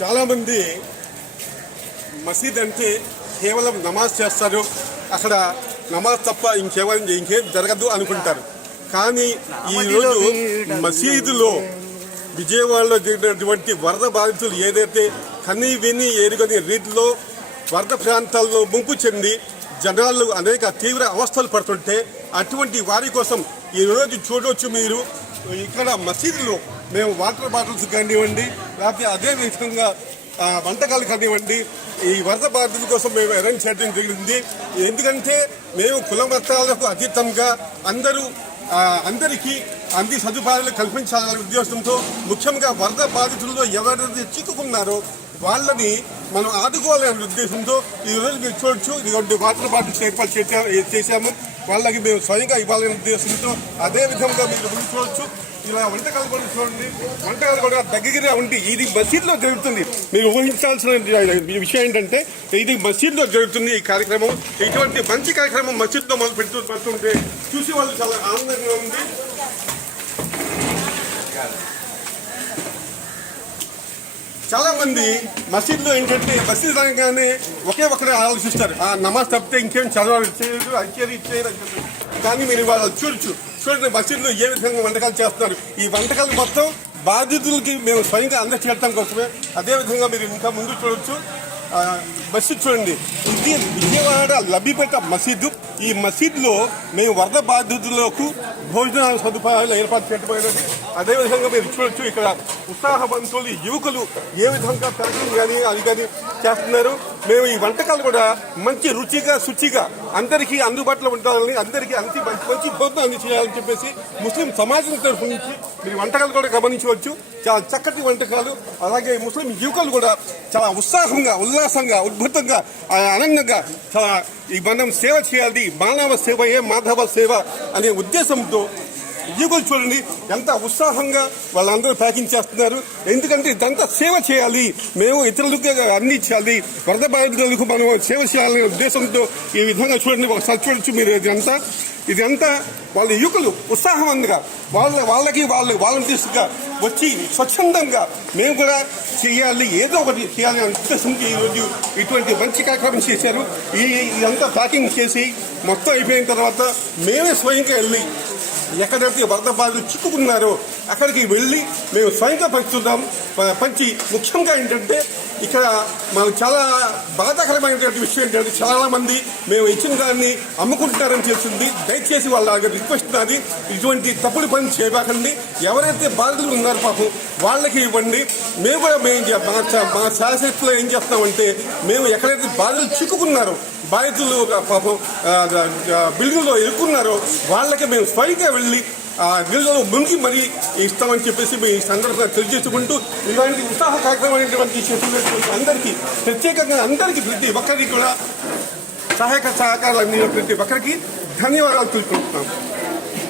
చాలామంది మసీద్ అంటే కేవలం నమాజ్ చేస్తారు. అక్కడ నమాజ్ తప్ప ఇంకేమైనా ఇంకేం జరగదు అనుకుంటారు. కానీ ఈరోజు మసీదులో విజయవాడలో జరిగినటువంటి వరద బాధితులు ఏదైతే కని విని ఎరుగని రీతిలో వరద ప్రాంతాల్లో ముంపు చెంది జనాలు అనేక తీవ్ర అవస్థలు పడుతుంటే అటువంటి వారి కోసం ఈరోజు చూడవచ్చు మీరు. ఇక్కడ మసీదులో మేము వాటర్ బాటిల్స్ కానివ్వండి లేకపోతే అదే విధంగా వంటకాలు కానివ్వండి ఈ వరద బాధితుల కోసం మేము అరేంజ్ చేయడం జరిగింది. ఎందుకంటే మేము కుల మతాలకు అతీతంగా అందరూ అందరికీ అన్ని సదుపాయాలు కల్పించాలనే ఉద్దేశంతో ముఖ్యంగా వరద బాధితుల్లో ఎవరైతే చిక్కుకున్నారో వాళ్ళని మనం ఆదుకోవాలనే ఉద్దేశంతో ఈ రోజు మీరు చూడొచ్చు ఇటువంటి వాటర్ బాటిల్స్ ఏర్పాటు చేసా- చేశాము. వాళ్ళకి మేము స్వయంగా ఇవ్వాలనే ఉద్దేశంతో అదేవిధంగా మీరు చూడొచ్చు. ఇలా వంటకాలు కూడా చూడండి. వంటకాలు కూడా దగ్గరగా ఉండి ఇది మసీద్లో జరుగుతుంది. మీరు ఊహించాల్సిన విషయం ఏంటంటే ఇది మసీద్లో జరుగుతుంది ఈ కార్యక్రమం. ఇటువంటి మంచి కార్యక్రమం మసీద్లో మొదలు పెడుతూ పెడుతుంటే చూసి వాళ్ళు చాలా ఆనందంగా ఉంది. చాలా మంది మసీద్లో ఏంటంటే మసీద్ అనగానే ఒకే ఒకరు ఆలోచిస్తారు. ఆ నమాజ్ తప్పితే ఇంకేం చదవాలి? చేయరు అది చేయరు ఇది అని చెప్పి కానీ మీరు ఇవాళ చూడొచ్చు. చూడండి మసీదులో ఏ విధంగా వంటకాలు చేస్తున్నారు. ఈ వంటకాలు మొత్తం బాధితులకి మేము స్వయంగా అందచేయడం కోసమే. అదేవిధంగా మీరు ఇంకా ముందు చూడొచ్చు. బస్సు మసీద్ చూడండి. ఇది విజయవాడ లబ్బిపేట మసీదు. ఈ మసీద్లో మేము వరద బాధితులకు భోజనాల సదుపాయాలు ఏర్పాటు చేయకపోయినది అదేవిధంగా మీరు చూడొచ్చు ఇక్కడ ఉత్సాహవంతులు యువకులు ఏ విధంగా ప్యాకింగ్ కానీ అది కానీ చేస్తున్నారు. మేము ఈ వంటకాలు కూడా మంచి రుచిగా శుచిగా అందరికీ అందుబాటులో ఉండాలని అందరికీ అంత మంచి మంచి భోజనం అందించాలని చెప్పేసి ముస్లిం సమాజం తరఫు నుంచి మీరు వంటకాలు కూడా గమనించవచ్చు. చాలా చక్కటి వంటకాలు. అలాగే ముస్లిం యువకులు కూడా చాలా ఉత్సాహంగా ఉల్లాసంగా ఉద్భుతంగా ఆ, ఆనందంగా చాలా ఈ మనం సేవ చేయాలి. మానవ సేవయే మాధవ సేవ అనే ఉద్దేశంతో యువకులు చూడండి ఎంత ఉత్సాహంగా వాళ్ళందరూ ప్యాకింగ్ చేస్తున్నారు. ఎందుకంటే ఇదంతా సేవ చేయాలి. మేము ఇతరులకు అందించాలి వరద బాధితులకు మనం సేవ చేయాలనే ఉద్దేశంతో ఈ విధంగా చూడండి ఒకసారి చూడొచ్చు మీరు ఇదంతా. ఇదంతా వాళ్ళ యువకులు ఉత్సాహవంతంగా వాళ్ళ వాళ్ళకి వాళ్ళు వాలంటీర్స్గా వచ్చి స్వచ్ఛందంగా మేము కూడా చేయాలి ఏదో ఒకటి చేయాలి అనే ఉద్దేశంతో ఈరోజు ఇటువంటి మంచి కార్యక్రమం చేశారు. ఈ ఇదంతా ప్యాకింగ్ చేసి మొత్తం అయిపోయిన తర్వాత మేమే స్వయంగా వెళ్ళి ఎక్కడైతే వరద బాధలు చిక్కుకున్నారో అక్కడికి వెళ్ళి మేము స్వయంగా పంచుతున్నాం ప- పంచి ముఖ్యంగా ఏంటంటే ఇక్కడ మాకు చాలా బాధాకరమైనటువంటి విషయం ఏంటంటే చాలా మంది మేము ఇచ్చిన దాన్ని అమ్ముకుంటున్నారని తెలిసింది. దయచేసి వాళ్ళ దగ్గర రిక్వెస్ట్ నాది. ఇటువంటి తప్పుడు పని చేయబాకండి. ఎవరైతే బాధితులు ఉన్నారో పాపం వాళ్ళకి ఇవ్వండి. మేము కూడా మేము మా మా శాసనలో ఏం చేస్తామంటే మేము ఎక్కడైతే బాధలు చిక్కుకున్నారో బాధితులు పాపం బిల్డింగ్లో ఇరుక్కున్నారో. వాళ్ళకి మేము స్వయంగా వెళ్ళి ఆ నీళ్ళలో మునిగి మరీ ఇస్తామని చెప్పేసి మేము ఈ సందర్భంగా తెలియజేసుకుంటూ ఇలాంటి ఉత్సాహ కార్యక్రమమైనటువంటి చేస్తున్నటువంటి అందరికీ ప్రత్యేకంగా అందరికీ ప్రతి ఒక్కరికి కూడా సహాయక సహకారాలు అందిన ప్రతి ఒక్కరికి ధన్యవాదాలు తెలుపుకుంటున్నాం.